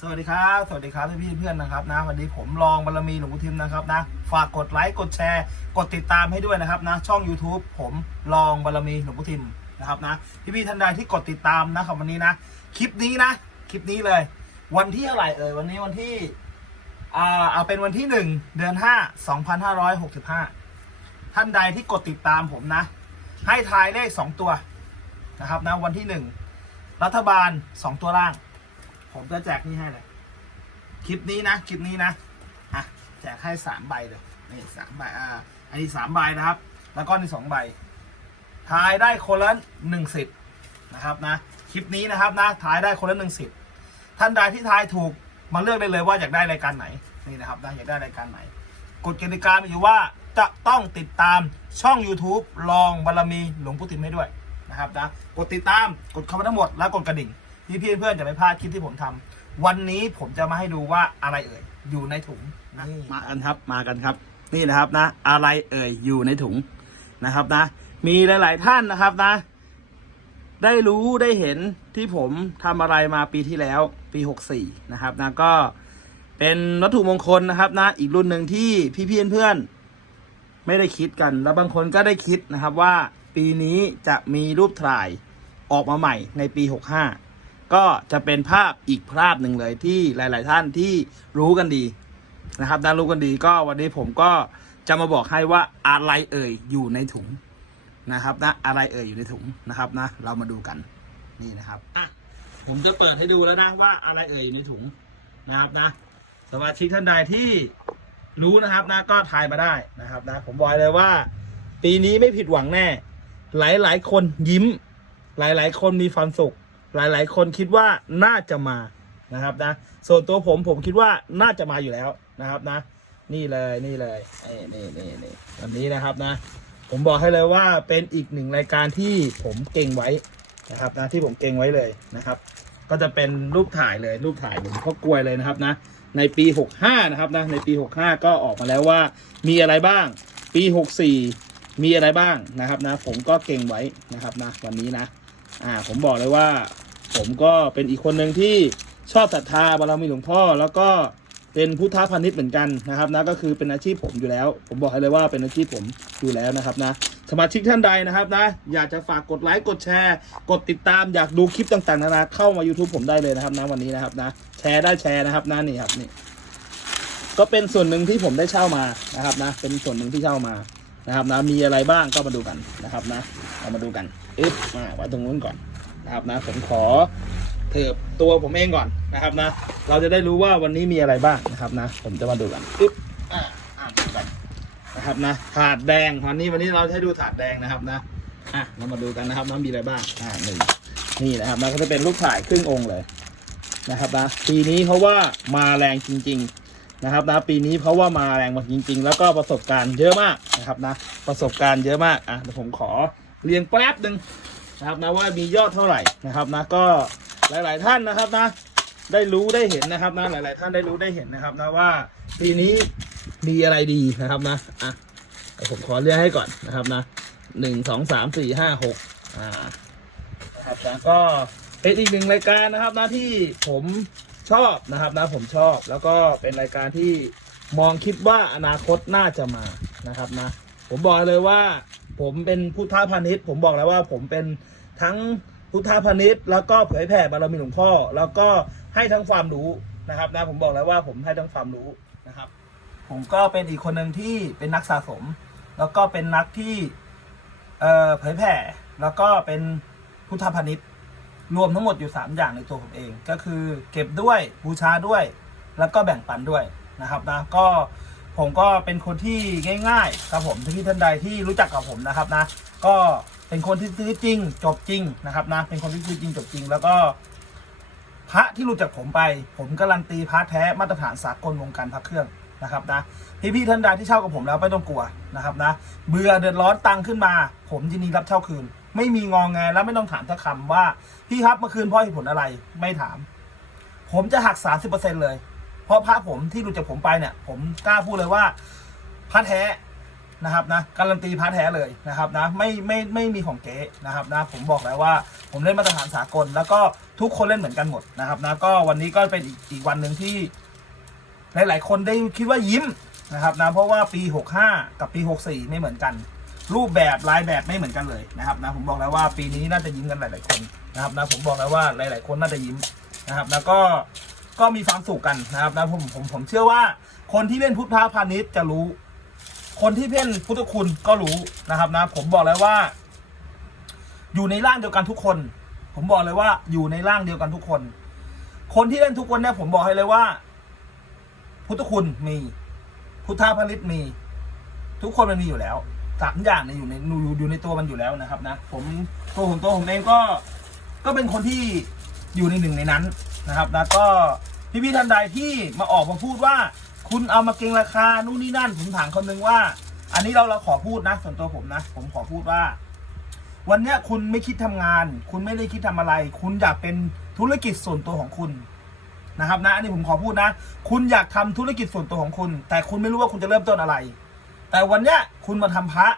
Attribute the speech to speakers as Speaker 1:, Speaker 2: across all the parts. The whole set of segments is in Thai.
Speaker 1: สวัสดีครับ สวัสดีครับพี่เพื่อนนะครับนะวันนี้ผมลองบารมีหลวงพ่ทิมนะครับนะฝากกดไลค์กดแชร์ กดติดตามให้ด้วยนะครับนะช่อง YouTube ผมลองบารมีหลวงพ่ทิมนะครับนะพี่ๆท่านใดที่กดติดตามนะครับวันนี้นะคลิปนี้นะคลิปนี้เลย วันที่เท่าไหร่เอ่ยวันนี้วันที่อ่าเอาเป็นวันที่หนึ่งเดือนห้าสองพันห้าร้อยหกสิบห้าท่านใดที่กดติดตามผมนะ ให้ทายเลขสองตัวนะครับนะวันที่หนึ่งรัฐบาลสองตัวล่าง ผมจะแจกนี่ให้เลย คลิปนี้นะ คลิปนี้นะ อะ แจกให้สามใบเลย นี่สามใบ อ่า อันนี้สามใบนะครับ แล้วก็นี่สองใบ ทายได้คนละหนึ่งสิทธิ์นะครับนะ คลิปนี้นะครับนะ ทายได้คนละหนึ่งสิทธิ์ท่านใดที่ทายถูกมาเลือกได้เลยว่าอยากได้รายการไหน นี่นะครับนะอยากได้รายการไหน กฎกติกามีอยู่ว่าจะต้องติดตามช่อง YouTube ลองบารมีหลวงพุทิมให้ด้วยนะครับนะ กดติดตาม กดเข้ามาทั้งหมดแล้วกดกระดิ่ง พี่พี่ๆเพื่อนๆจะไม่พลาดคลิปที่ผมทำวันนี้ผมจะมาให้ดูว่าอะไรเอ่ยอยู่ในถุงนะมากันครับมากันครับ นี่นะครับนะ อะไรเอ่ยอยู่ในถุงนะครับนะ มีหลาย ๆ ท่านนะครับนะ ได้รู้ได้เห็นที่ผมทำอะไรมาปีที่แล้ว ปี64นะครับนะก็เป็นวัตถุมงคลนะครับนะ อีกรุ่นหนึ่งที่พี่ๆเพื่อนๆไม่ได้คิดกัน แล้วบางคนก็ได้คิดนะครับว่าปีนี้จะมีรูปถ่ายออกมาใหม่ในปี 65 ก็จะเป็นภาพอีกภาพหนึ่งเลยที่หลาย ๆ ท่านที่รู้กันดีนะครับนะรู้กันดีก็วันนี้ผมก็จะมาบอกให้ว่าอะไรเอ่ยอยู่ในถุงนะครับนะอะไรเอ่ยอยู่ในถุงนะครับนะ เรามาดูกันนี่นะครับอะผมจะเปิดให้ดูแล้วนะว่าอะไรเอ่ยอยู่ในถุงนะครับนะสมาชิกท่านใดที่รู้นะครับนะก็ทายมาได้นะครับนะผมบอกเลยว่า ปีนี้ไม่ผิดหวังแน่ หลายๆ คนยิ้ม หลาย ๆ คนมีความสุข หลาย ๆ คนคิดว่าน่าจะมานะครับนะ ส่วนตัวผมผมคิดว่าน่าจะมาอยู่แล้วนะครับนะ นี่เลยนี่เลยนี่นี่นี่วันนี้นะครับนะ ผมบอกให้เลยว่าเป็นอีกหนึ่งรายการที่ผมเก่งไว้นะครับนะที่ผมเก่งไว้เลยนะครับ ก็จะเป็นรูปถ่ายเลยรูปถ่ายหลวงพ่อกลวยเลยนะครับนะ ในปี 65 นะครับนะในปี 65 ก็ออกมาแล้วว่ามีอะไรบ้าง ปี 64 มีอะไรบ้างนะครับนะ ผมก็เก่งไว้นะครับนะวันนี้นะอ่าผมบอกเลยว่า ผมก็เป็นอีกคนหนึ่งที่ชอบศรัทธาบารมีหลวงพ่อ แล้วก็เป็นพุทธพาณิชย์เหมือนกันนะครับนะก็คือเป็นอาชีพผมอยู่แล้ว ผมบอกให้เลยว่าเป็นอาชีพผมอยู่แล้วนะครับนะสมาชิกท่านใดนะครับนะอยากจะฝากกดไลค์กดแชร์ กดติดตามอยากดูคลิปต่างๆนานาเข้ามา YouTube ผมได้เลยนะครับนะวันนี้นะครับนะแชร์ได้แชร์นะครับนะนี่ครับนี่ก็เป็นส่วนหนึ่งที่ผมได้เช่ามานะครับนะเป็นส่วนหนึ่งที่เช่ามานะครับนะมีอะไรบ้างก็มาดูกันนะครับนะเอามาดูกันอึ๊บมาไว้ตรงนู้นก่อน นะครับนะผมขอเถิบตัวผมเองก่อนนะครับนะ เราจะได้รู้ว่าวันนี้มีอะไรบ้างนะครับนะ ผมจะมาดูกันอึ๊บอ่าอ่าดูกันนะครับนะถาดแดงวันนี้วันนี้เราให้ดูถาดแดงนะครับนะอะเรามาดูกันนะครับว่ามีอะไรบ้างอ่าหนึ่งนี่นะครับนะก็จะเป็นรูปถ่ายครึ่งองค์เลยนะครับนะปีนี้เพราะว่ามาแรงจริง ๆนะครับนะปีนี้เพราะว่ามาแรงมาจริง ๆ แล้วก็ประสบการณ์เยอะมากนะครับนะประสบการณ์เยอะมากอะเดี๋ยวผมขอเรียงแป๊บหนึ่ง นะครับนะว่ามียอดเท่าไหร่นะครับนะก็หลาย ๆ ท่านนะครับนะ ได้รู้ได้เห็นนะครับนะหลาย ๆ ท่านได้รู้ได้เห็นนะครับนะว่าปีนี้มีอะไรดีนะครับนะอะผมขอเรียกให้ก่อนนะครับนะหนึ่งสองสามสี่ห้าหกอ่านะครับนะก็เป็นอีกหนึ่งรายการนะครับนะที่ผมชอบนะครับนะผมชอบแล้วก็เป็นรายการที่มองคิดว่าอนาคตน่าจะมานะครับนะ ผมบอกเลยว่า ผมเป็นพุทธพาณิชย์ผมบอกแล้วว่าผมเป็นทั้งพุทธพาณิชย์แล้วก็เผยแผ่บารมีหลวงพ่อ แล้วก็ให้ทั้งความรู้นะครับนะผมบอกแล้วว่าผมให้ทั้งความรู้นะครับ ผมก็เป็นอีกคนหนึ่งที่เป็นนักสะสม แล้วก็เป็นนักที่เอ่อเผยแผ่แล้วก็เป็นพุทธพาณิชย์รวมทั้งหมดอยู่ 3 อย่างในตัวผมเอง ก็คือเก็บด้วยบูชาด้วย แล้วก็แบ่งปันด้วยนะครับนะก็ ผมก็เป็นคนที่ง่าย ๆ ครับผมที่ท่านใดที่รู้จักกับผมนะครับนะ ก็เป็นคนที่ซื้อจริงจบจริงนะครับนะ เป็นคนที่ซื้อจริงจบจริง แล้วก็ พระที่รู้จักผมไป ผมการันตีพระแท้มาตรฐานสากลวงการพระเครื่องนะครับนะพี่ๆท่านใดที่เช่ากับผมแล้วไม่ต้องกลัวนะครับนะ เบื่อเดือดร้อนตังค์ขึ้นมา ผมยินดีรับเช่าคืน ไม่มีงองแงและไม่ต้องถามทักคำว่าพี่ครับเมื่อคืนพราะเหตุผลอะไรไม่ถาม ผมจะหัก 30%เลย เพราะพระผมที่รู้จักผมไปเนี่ย ผมกล้าพูดเลยว่าพระแท้นะครับนะการันตีพระแท้เลยนะครับนะไม่ไม่ไม่มีของเก๊นะครับนะผมบอกแล้วว่าผมเล่นมาตรฐานสากล แล้วก็ทุกคนเล่นเหมือนกันหมดนะครับนะก็วันนี้ก็เป็นอีกอีกวันหนึ่งที่ หลาย ๆ คนได้คิดว่ายิ้มนะครับนะเพราะว่าปี 65 กับปี 64 ไม่เหมือนกัน รูปแบบลายแบบไม่เหมือนกันเลยนะครับนะผมบอกแล้วว่าปีนี้น่าจะยิ้มกันหลาย ๆ คนนะครับนะผมบอกแล้วว่าหลาย ๆ คนน่าจะยิ้มนะครับ แล้วก็ ก็มีความสุขกันนะครับนะผมผมผมเชื่อว่า คนที่เล่นพุทธพาณิชย์จะรู้ คนที่เพ่นพุทธคุณก็รู้นะครับนะ ผมบอกแล้วว่า อยู่ในร่างเดียวกันทุกคน ผมบอกเลยว่าอยู่ในร่างเดียวกันทุกคน คนที่เล่นทุกคนเนี่ยผมบอกให้เลยว่า พุทธคุณมี พุทธาภริตมี ทุกคนมันมีอยู่แล้วสามอย่างเนี่ยอยู่ในอยู่อยู่ในตัวมันอยู่แล้วนะครับนะ ผมตัวผมตัวผมเองก็ก็เป็นคนที่ อยู่ในหนึ่งในนั้นนะครับนะก็พี่พี่ๆท่านใดที่มาออกมาพูดว่า คุณเอามาเก็งราคานู่นนี่นั่นผมถามคนหนึ่งว่า อันนี้เราเราขอพูดนะ ส่วนตัวผมนะ ผมขอพูดว่า วันเนี้ยคุณไม่คิดทำงาน คุณไม่ได้คิดทำอะไร คุณอยากเป็นธุรกิจส่วนตัวของคุณนะครับนะอันนี้ผมขอพูดนะ คุณอยากทำธุรกิจส่วนตัวของคุณ แต่คุณไม่รู้ว่าคุณจะเริ่มต้นอะไร แต่วันเนี้ยคุณมาทำพระ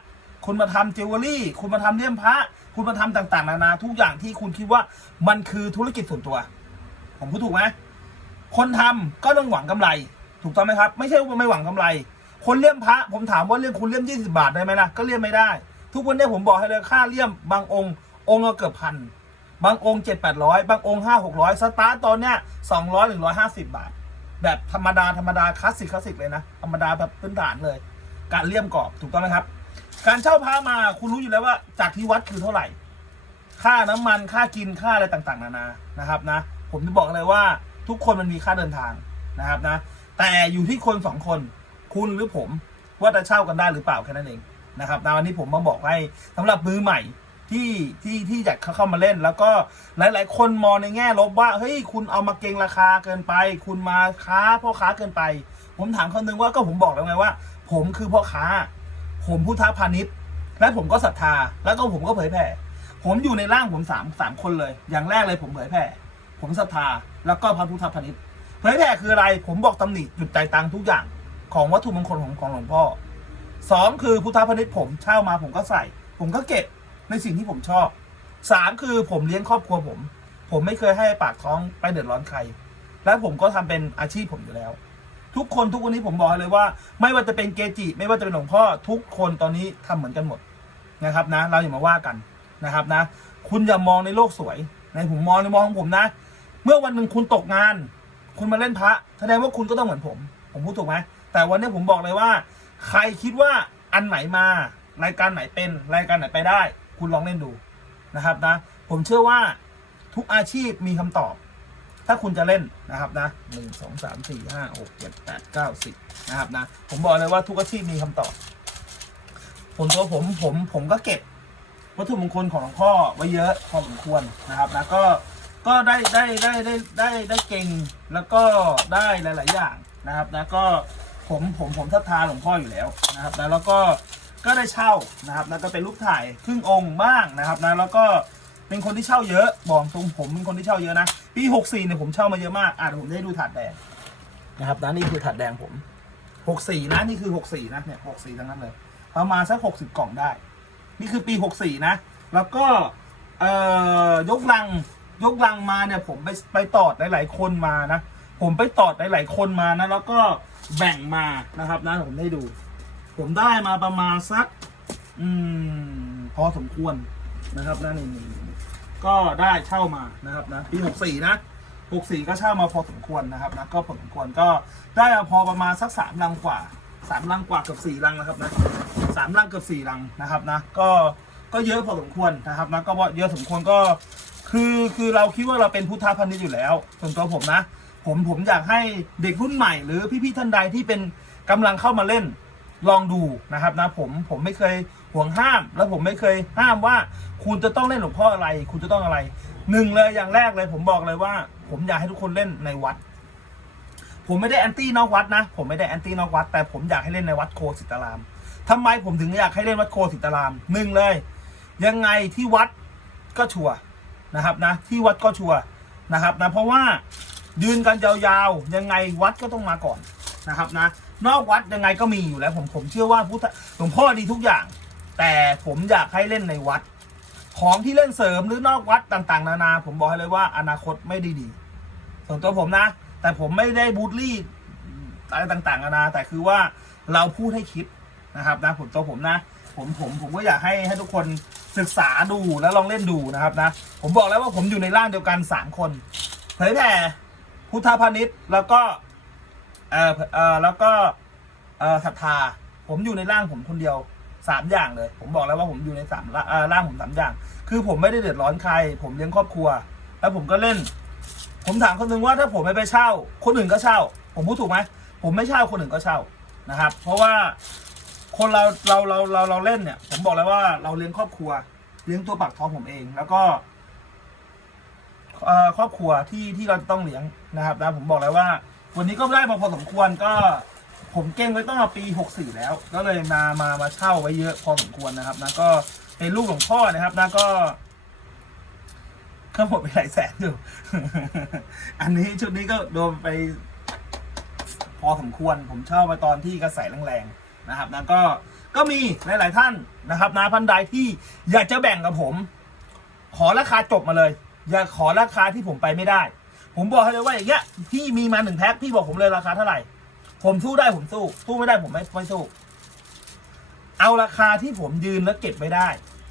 Speaker 1: คุณมาทำจิวเวลรี่ คุณมาทำเลี่ยมพระ คุณมาทำต่างๆ นานาทุกอย่างที่คุณคิดว่ามันคือธุรกิจส่วนตัว ผมพูดถูกไหมคนทำก็ต้องหวังกำไร ถูกต้องไหมครับ ไม่ใช่ว่าไม่หวังกำไร คนเลี่ยมพระ ผมถามว่าเลี่ยมคุณเลี่ยมยี่สิบาทได้ไหมล่ะก็เลี่ยมไม่ได้ ทุกวันนี้ผมบอกให้เลยค่าเลี่ยมบางองค์ องค์ละเกือบพันบางองค์เจ็ดแปดร้อยบางองค์ห้าหกร้อยสตาร์ตตอนเนี้ยสองร้อยหนึ่งร้อยห้าสิบบาท แบบธรรมดาธรรมดาคลาสสิกคลาสสิกเลยนะธรรมดาแบบพื้นฐานเลย การเลี่ยมกรอบถูกต้องไหมครับ การเช่าพระมาคุณรู้อยู่แล้วว่า จากที่วัดคือเท่าไหร่ ค่าน้ำมันค่ากินค่าอะไรต่างๆ นานานะครับนะ ผมจะบอกเลยว่าทุกคนมันมีค่าเดินทางนะครับนะ แต่อยู่ที่คนสองคน คุณหรือผมว่าจะเช่ากันได้หรือเปล่าแค่นั้นเองนะครับนะวันนี้ผมมาบอกให้สำหรับมือใหม่ที่ที่ที่อยากเข้ามาเล่น แล้วก็หลาย ๆ คนมองในแง่ลบว่าเฮ้ยคุณเอามาเก็งราคาเกินไป คุณมาค้าพ่อค้าเกินไป ผมถามคนนึงว่าก็ผมบอกแล้วไงว่า ผมคือพ่อค้า ผมพุทธพาณิชย์ และผมก็ศรัทธา แล้วก็ผมก็เผยแผ่ผมอยู่ในร่างผมสามสามคนเลย อย่างแรกเลยผมเผยแผ่ผมศรัทธา แล้วก็พระพุทธพาณิชย์เผยแผ่คืออะไร ผมบอกตำหนิหยุดใจตังทุกอย่างของวัตถุมงคลของของหลวงพ่อสองคือพุทธพาณิชย์ผมเช่ามาผมก็ใส่ ผมก็เก็บในสิ่งที่ผมชอบสามคือผมเลี้ยงครอบครัวผม ผมไม่เคยให้ปากท้องไปเดือดร้อนใคร และผมก็ทำเป็นอาชีพผมอยู่แล้ว ทุกคนทุกวันนี้ผมบอกเลยว่า ไม่ว่าจะเป็นเกจิ ไม่ว่าจะเป็นหลวงพ่อทุกคนตอนนี้ทำเหมือนกันหมดนะครับนะ เราอย่ามาว่ากันนะครับนะ คุณอย่ามองในโลกสวยในผมมองในมองของผมนะ เมื่อวันหนึ่งคุณตกงาน คุณมาเล่นพระแสดงว่าคุณก็ต้องเหมือนผม ผมพูดถูกไหมแต่วันนี้ผมบอกเลยว่า ใครคิดว่าอันไหนมารายการไหนเป็นรายการไหนไปได้ คุณลองเล่นดูนะครับนะ ผมเชื่อว่าทุกอาชีพมีคำตอบ ถ้าคุณจะเล่นนะครับนะหนึ่งสองสามสี่ห้าหกเจ็ดแปดเก้าสิบนะครับนะ ผมบอกเลยว่าทุกอาชีพมีคำตอบผลตัวผมผมผมก็เก็บวัตถุมงคลของหลวงพ่อไว้เยอะพอสมควรนะครับนะก็ก็ได้ได้ได้ได้ได้ได้เก่งแล้วก็ได้หลาย ๆ อย่างนะครับนะก็ผมผมผมศรัทธาหลวงพ่ออยู่แล้วนะครับนะแล้วก็ก็ได้เช่านะครับนะก็เป็นรูปถ่ายครึ่งองค์บ้างนะครับนะแล้วก็ เป็นคนที่เช่าเยอะบอกตรงผมเป็นคนที่เช่าเยอะนะปี64เนี่ยผมเช่ามาเยอะมากอะเดี๋ยวผมจะให้ดูถาดแดงนะครับนะนี่คือถาดแดงผม64นะนี่คือ64นะเนี่ย64ทั้งนั้นเลยประมาณสัก60กล่องได้ นี่คือปี64นะ แล้วก็เอ่อยกลังยกลังมาเนี่ยผมไปไปตอดหลาย ๆ คนมานะผมไปตอดหลาย ๆ คนมานะ แล้วก็แบ่งมานะครับนะผมให้ดู ผมได้มาประมาณสัก อืมพอสมควรนะครับนั่นนี่ ก็ได้เช่ามานะครับนะปี 64 นะ 64 ก็เช่ามาพอสมควรนะครับนะก็พอสมควรก็ได้มาพอประมาณสักสามลังกว่าสามลังกว่าเกับสี่ลังนะครับนะสามลังเกือบสี่ลังนะครับนะก็ก็เยอะพอสมควรนะครับนะก็ว่าเยอะสมควรก็คือคือเราคิดว่าเราเป็นพุทธพันธ์อยู่แล้วส่วนตัวผมนะ ผมผมอยากให้เด็กรุ่นใหม่หรือพี่ๆท่านใดที่เป็นกำลังเข้ามาเล่นลองดูนะครับนะผมผมไม่เคย ห่วงห้าม แล้วผมไม่เคยห้ามว่า คุณจะต้องเล่นหลวงพ่ออะไร คุณจะต้องอะไรหนึ่งเลยอย่างแรกเลย ผมบอกเลยว่า ผมอยากให้ทุกคนเล่นในวัด ผมไม่ได้แอนตี้นอกวัดนะ ผมไม่ได้แอนตี้นอกวัด แต่ผมอยากให้เล่นในวัดโคสิตารามทำไมผมถึงอยากให้เล่นวัดโคสิตารามหนึ่งเลย ยังไงที่วัดก็ชัวนะครับนะ ที่วัดก็ชัวนะครับนะเพราะว่ายืนกันยาวๆ ยังไงวัดก็ต้องมาก่อนนะครับนะ นอกวัดยังไงก็มีอยู่แล้ว ผมผมเชื่อว่าพุทธหลวงพ่อดีทุกอย่าง แต่ผมอยากให้เล่นในวัด ของที่เล่นเสริมหรือนอกวัดต่าง ๆ นานา ผมบอกให้เลยว่าอนาคตไม่ดีดีส่วนตัวผมนะ แต่ผมไม่ได้บูลลี่อะไรต่างๆนานา แต่คือว่าเราพูดให้คิดนะครับนะผมตัวผมนะ ผมผมผมก็อยากให้ให้ทุกคนศึกษาดูแล้วลองเล่นดูนะครับนะ ผมบอกแล้วว่าผมอยู่ในร่างเดียวกันสามคนเผยแผ่พุทธพาณิชย์แล้วก็เออเออแล้วก็เออศรัทธาผมอยู่ในร่างผมคนเดียว สามอย่างเลย ผมบอกแล้วว่าผมอยู่ในสามร่างเอ่อร่างผมสามอย่าง คือผมไม่ได้เดือดร้อนใคร ผมเลี้ยงครอบครัว แล้วผมก็เล่น ผมถามคนหนึ่งว่าถ้าผมไม่ไปเช่า คนอื่นก็เช่า ผมพูดถูกไหมผมไม่เช่าคนอื่นก็เช่านะครับ เพราะว่าคนเราเราเราเราเราเล่นเนี่ย ผมบอกแล้วว่าเราเลี้ยงครอบครัว เลี้ยงตัวปากท้องผมเอง แล้วก็อ่อครอบครัวที่ที่เราจะต้องเลี้ยงนะครับนะผมบอกแล้วว่า วันนี้ก็ได้มาพอสมควรก็ ผมเก่งไว้ตั้งแต่ปี 64 แล้ว ก็เลยมามามาเช่าไว้เยอะพอสมควรนะครับนะก็เป็นลูกหลวงพ่อนะครับนะก็ก็หมดไปหลายแสนอยู่ อันนี้ชุดนี้ก็โดนไปพอสมควร ผมเช่ามาตอนที่กระแสแรงๆนะครับนะก็ก็มีหลาย ๆ ท่านนะครับนะพันใดที่อยากจะแบ่งกับผม ขอราคาจบมาเลย อย่าขอราคาที่ผมไปไม่ได้ ผมบอกให้เลยว่าอย่างเงี้ยพี่มีมาหนึ่งแพ็คพี่บอกผมเลยราคาเท่าไหร่ ผมสู้ได้ผมสู้ สู้ไม่ได้ผมไม่ไม่สู้ เอาราคาที่ผมยืนแล้วเก็บไม่ได้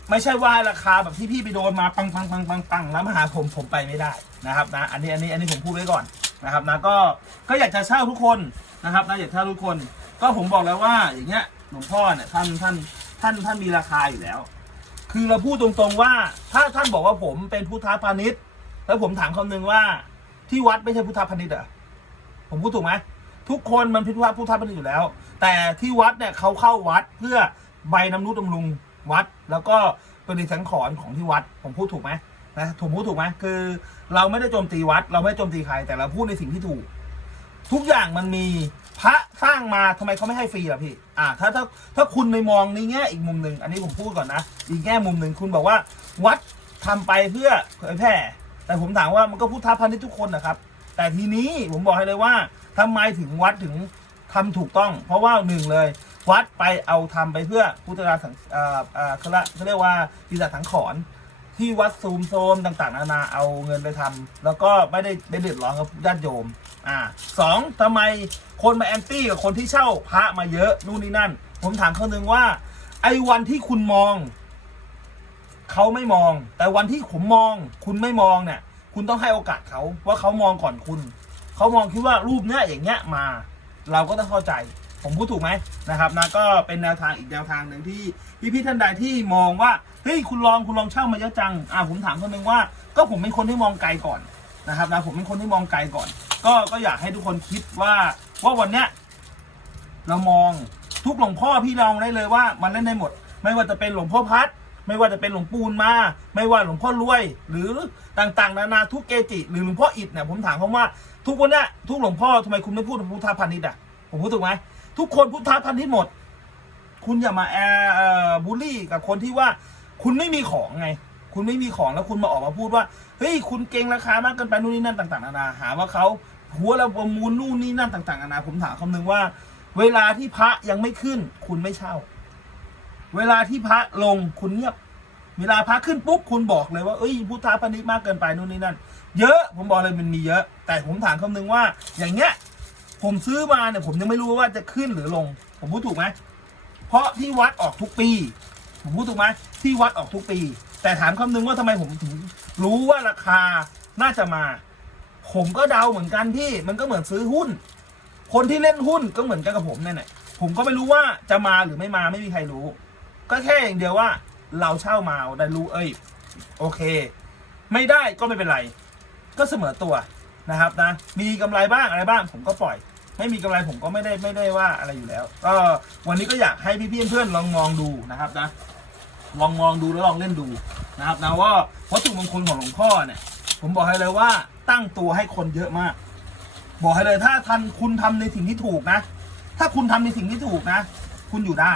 Speaker 1: ไม่ใช่ว่าราคาแบบที่พี่ไปโดนมาปังปังปังปังปังแล้วมาหาผมผมไปไม่ได้นะครับนะ อันนี้อันนี้อันนี้ผมพูดไว้ก่อนนะครับนะก็ก็อยากจะเช่าทุกคนนะครับนะอยากเช่าทุกคน ก็ผมบอกแล้วว่าอย่างเงี้ยหลวงพ่อเนี่ยท่านท่านท่านท่านมีราคาอยู่แล้ว คือเราพูดตรงๆว่า ถ้าท่านบอกว่าผมเป็นพุทธพาณิชย์ แล้วผมถามคำนึงว่าที่วัดไม่ใช่พุทธพาณิชย์เหรอผมพูดถูกไหม ทุกคนมันพิพาพุทธพาณิชย์อยู่แล้ว แต่ที่วัดเนี่ยเขาเข้าวัดเพื่อใบน้ำนุบำรุงวัด แล้วก็เป็นดิสังขรณ์ของที่วัดผมพูดถูกไหมนะผมพูดถูกไหมคือ เราไม่ได้โจมตีวัด เราไม่ได้โจมตีใครแต่เราพูดในสิ่งที่ถูก ทุกอย่างมันมีพระสร้างมาทำไมเขาไม่ให้ฟรีล่ะพี่ อ่า ถ้าถ้าถ้าคุณในมองในแง่อีกมุมหนึ่งอันนี้ผมพูดก่อนนะ อีกแง่มุมหนึ่งคุณบอกว่า วัดทำไปเพื่อเผยแพร่ แต่ผมถามว่ามันก็พุทธพาณิชย์ทุกคนนะครับ แต่ทีนี้ผมบอกให้เลยว่าทำไมถึงวัดถึงทำถูกต้อง เพราะว่าหนึ่งเลย วัดไปเอาทำไปเพื่อพุทธกาสังเอ่อเอ่อเขาเขาเรียกว่าดิสัสังขรณ์ที่วัดซูมโซมต่างๆนานาเอาเงินไปทำแล้วก็ไม่ได้ไม่เดือดร้อนกับญาติโยม อ่าสองทำไมคนมาแอนตี้กับคนที่เช่าพระมาเยอะนู่นนี่นั่น ผมถามเขาหนึ่งว่า ไอ้วันที่คุณมอง เขาไม่มอง แต่วันที่ผมมอง คุณไม่มองเนี่ย คุณต้องให้โอกาสเขาว่าเขามองก่อนคุณ เขามองคิดว่ารูปเนี้ยอย่างเงี้ยมา เราก็ต้องเข้าใจ ผมพูดถูกไหมนะครับนะก็เป็นแนวทางอีกแนวทางหนึ่งที่พี่พี่ๆท่านใดที่มองว่าเฮ้ยคุณลองคุณลองเช่ามาเยอะจังอ่าผมถามคนหนึ่งว่า ก็ผมเป็นคนที่มองไกลก่อนนะครับนะผมเป็นคนที่มองไกลก่อน ก็ก็อยากให้ทุกคนคิดว่าว่าวันเนี้ยเรามองทุกหลวงพ่อพี่ลองได้เลยว่า มันเล่นได้หมด ไม่ว่าจะเป็นหลวงพ่อพัด ไม่ว่าจะเป็นหลวงปูนมา ไม่ว่าหลวงพ่อรวย หรือต่างๆ นานาทุกเกจิ หรือหลวงพ่ออิฐเนี่ยผมถามเขาว่า ทุกคนเนี่ยทุกหลวงพ่อทำไมคุณไม่พูดพุทธพาณิชย์อะผมพูดถูกไหมทุกคนพุทธพาณิชย์หมด คุณอย่ามาแอร์เอ่อบูลลี่กับคนที่ว่าคุณไม่มีของไง คุณไม่มีของแล้วคุณมาออกมาพูดว่าเฮ้ยคุณเก่งราคามากเกินไปนู่นนี่นั่นต่างๆนานาหาว่าเขาหัวเราประมูลนู่นนี่นั่นต่างๆนานาผมถามคำนึงว่า เวลาที่พระยังไม่ขึ้น คุณไม่เช่า เวลาที่พระลงคุณเงียบ เวลาพระขึ้นปุ๊บคุณบอกเลยว่าเอ้ยพุทธาพาณิมากเกินไปนู่นนี่นั่น เยอะผมบอกเลยมันมีเยอะ แต่ผมถามคำนึงว่า อย่างเงี้ย ผมซื้อมาเนี่ยผมยังไม่รู้ว่าจะขึ้นหรือลง ผมพูดถูกไหมเพราะที่วัดออกทุกปี ผมพูดถูกไหมที่วัดออกทุกปี แต่ถามคำนึงว่าทำไมผมถึงรู้ว่าราคาน่าจะมา ผมก็เดาเหมือนกันพี่มันก็เหมือนซื้อหุ้น คนที่เล่นหุ้นก็เหมือนกันกับผมเนี่ยแหละผมก็ไม่รู้ว่าจะมาหรือไม่มาไม่มีใครรู้ ก็แค่อย่างเดียวว่า เราเช่ามาได้รู้เอ้ย โอเค ไม่ได้ก็ไม่เป็นไร ก็เสมอตัวนะครับนะ มีกำไรบ้างอะไรบ้าง ผมก็ปล่อย ไม่มีกำไรผมก็ไม่ได้ไม่ได้ว่าอะไรอยู่แล้ว ก็วันนี้ก็อยากให้พี่ๆเพื่อนๆลองมองดูนะครับนะ ลองมองดูแล้วลองเล่นดูนะครับนะว่าวัตถุมงคลของหลวงพ่อเนี่ย ผมบอกให้เลยว่าตั้งตัวให้คนเยอะมาก บอกให้เลยถ้าทันคุณทำในสิ่งที่ถูกนะ ถ้าคุณทำในสิ่งที่ถูกนะ คุณอยู่ได้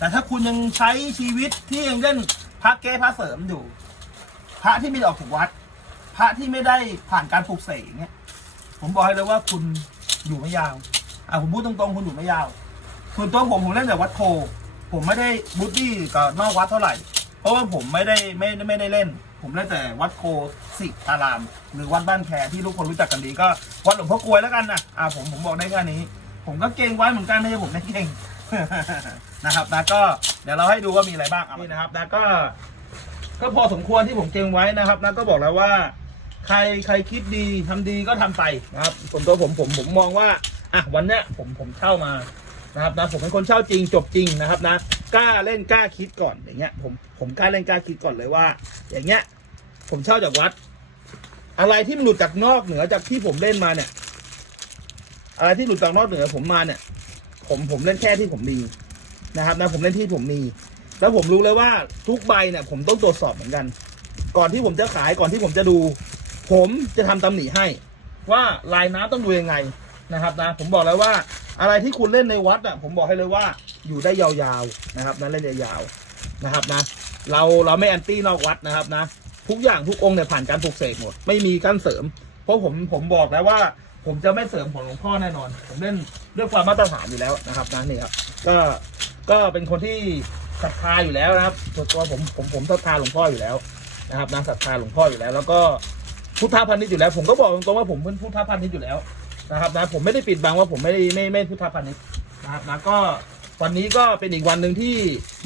Speaker 1: แต่ถ้าคุณยังใช้ชีวิตที่ยังเล่นพระแก้พระเสริมอยู่ พระที่ไม่ได้ออกจากวัด พระที่ไม่ได้ผ่านการปลูกเสกอย่างเงี้ยผมบอกให้เลยว่าคุณอยู่ไม่ยาวอะผมพูดตรงๆคุณอยู่ไม่ยาวส่วนตัวผมผมเล่นแต่วัดโค ผมไม่ได้บูดดี้กับนอกวัดเท่าไหร่ เพราะว่าผมไม่ได้ไม่ไม่ได้เล่น ผมเล่นแต่วัดโคสิตาราม หรือวัดบ้านแพรที่ทุกคนรู้จักกันดีก็วัดหลวงพ่อกลวยแล้วกันนะอ่าผมผมบอกได้แค่นี้ ผมก็เก่งไว้เหมือนกันไม่ใช่ผมไม่เก่ง นะครับนะก็เดี๋ยวเราให้ดูว่ามีอะไรบ้างอะนี่นะครับนะก็ ก็พอสมควรที่ผมเก่งไว้นะครับนะก็บอกแล้วว่า ใครใครคิดดีทำดีก็ทำไปนะครับส่วนตัวผมผมผมมองว่าอะวันเนี้ยผมผมเช่ามานะครับนะผมเป็นคนเช่าจริงจบจริงนะครับนะกล้าเล่นกล้าคิดก่อนอย่างเงี้ยผมผมกล้าเล่นกล้าคิดก่อนเลยว่า อย่างเงี้ย ผมเช่าจากวัด อะไรที่มันหลุดจากนอกเหนือจากที่ผมเล่นมาเนี่ย อะไรที่หลุดจากนอกเหนือผมมาเนี่ย ผมผมเล่นแค่ที่ผมมีนะครับนะผมเล่นที่ผมมีแล้วผมรู้เลยว่าทุกใบเนี่ยผมต้องตรวจสอบเหมือนกัน ก่อนที่ผมจะขายก่อนที่ผมจะดู ผมจะทำตำหนิให้ ว่าลายน้ำต้องดูยังไงนะครับนะผมบอกแล้วว่าอะไรที่คุณเล่นในวัดอะผมบอกให้เลยว่าอยู่ได้ยาวๆนะครับนะเล่นยาวๆนะครับนะ เราเราไม่แอนตี้นอกวัดนะครับนะ ทุกอย่างทุกองค์เนี่ยผ่านการปลูกเสกหมด ไม่มีการเสริม เพราะผมผมบอกแล้วว่า ผมจะไม่เสริมของหลวงพ่อแน่นอน ผมเล่นด้วยความมาตรฐานอยู่แล้วนะครับนะนี่ครับก็ก็เป็นคนที่ศรัทธาอยู่แล้วนะครับส่วนตัวผมผมผมศรัทธาหลวงพ่ออยู่แล้วนะครับนะศรัทธาหลวงพ่ออยู่แล้ว แล้วก็พุทธพาณิชย์อยู่แล้ว ผมก็บอกตรงๆว่าผมเป็นพุทธพาณิชย์อยู่แล้วนะครับนะผมไม่ได้ปิดบังว่าผมไม่ได้ไม่ไม่พุทธพาณิชย์นะครับนะก็วันนี้ก็เป็นอีกวันหนึ่งที่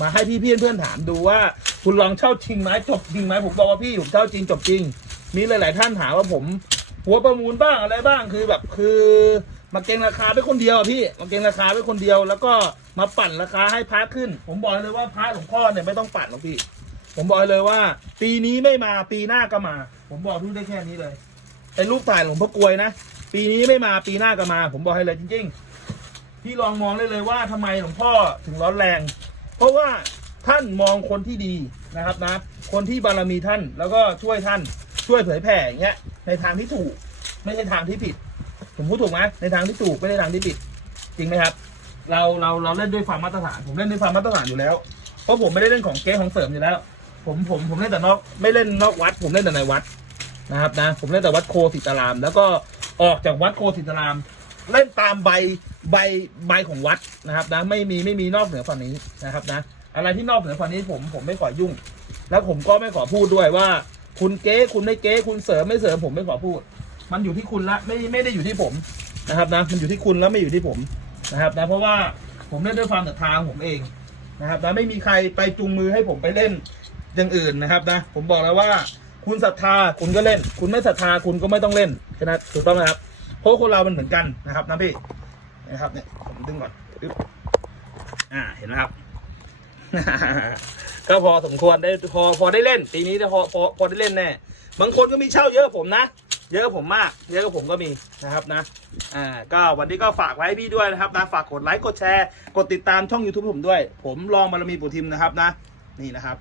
Speaker 1: มาให้พี่ๆเพื่อนถามดูว่าคุณลองเช่าจริงไหมจบจริงไหมผมบอกว่าพี่ผมเช่าจริงจบจริงมีหลาย ๆ ท่านถามว่าผม หัวประมูลบ้างอะไรบ้างคือแบบคือมาเก็งราคาไปคนเดียวอะพี่มาเก็งราคาไปคนเดียว แล้วก็มาปั่นราคาให้พระขึ้น ผมบอกเลยว่าพระหลวงพ่อเนี่ยไม่ต้องปั่นหรอกพี่ ผมบอกเลยว่า ปีนี้ไม่มาปีหน้าก็มา ผมบอกทุกได้แค่นี้เลยไอ้รูปถ่ายหลวงพ่อกลวยนะปีนี้ไม่มาปีหน้าก็มา ผมบอกให้เลยจริง ๆ พี่ลองมองได้เลยว่าทำไมหลวงพ่อถึงร้อนแรง เพราะว่าท่านมองคนที่ดีนะครับนะ คนที่บารมีท่านแล้วก็ช่วยท่าน ช่วยเผยแผ่อย่างเงี้ย ในทางที่ถูก ไม่ใช่ทางที่ผิด ผมพูดถูกไหมในทางที่ถูกไม่ได้ทางที่ผิด จริงไหมครับ เราเราเราเล่นด้วยความมาตรฐาน ผมเล่นด้วยความมาตรฐานอยู่แล้ว เพราะผมไม่ได้เล่นของเก๊ของเสริมอยู่แล้ว ผมผมผมเล่นแต่นอกไม่เล่นนอกวัด ผมเล่นแต่ในวัดนะครับนะ ผมเล่นแต่วัดโคสิตาราม แล้วก็ออกจากวัดโคสิตาราม เล่นตามใบใบใบของวัดนะครับนะไม่มีไม่มีนอกเหนือฝั่งนี้นะครับนะ อะไรที่นอกเหนือฝั่งนี้ผมผมไม่ขอยุ่ง แล้วผมก็ไม่ขอพูดด้วยว่า คุณเก๊คุณไม่เก๊คุณเสริมไม่เสริมผมไม่ขอพูด มันอยู่ที่คุณละไม่ไม่ได้อยู่ที่ผมนะครับนะมันอยู่ที่คุณแล้วไม่อยู่ที่ผมนะครับนะเพราะว่าผมเล่นด้วยความศรัทธาของผมเองนะครับนะไม่มีใครไปจูงมือให้ผมไปเล่นอย่างอื่นนะครับนะผมบอกแล้วว่าคุณศรัทธาคุณก็เล่น คุณไม่ศรัทธาคุณก็ไม่ต้องเล่นแค่นั้นถูกต้องไหมครับเพราะคนเรามันเหมือนกันนะครับนะพี่นะครับเนี่ยผมดึงก่อนอ่าเห็นไหมครับ ก็พอสมควรได้พอพอได้เล่นปีนี้พอพอพอได้เล่นแน่บางคนก็มีเช่าเยอะผมนะ เยอะกผมมาก เยอะกว่าผมก็มีนะครับนะอ่าก็วันนี้ก็ฝากไว้พี่ด้วยนะครับนะฝากกดไลค์กดแชร์ กดติดตามช่อง YouTube ผมด้วย ผมลองบารมีปู่ทิมนะครับนะ นี่นะครับ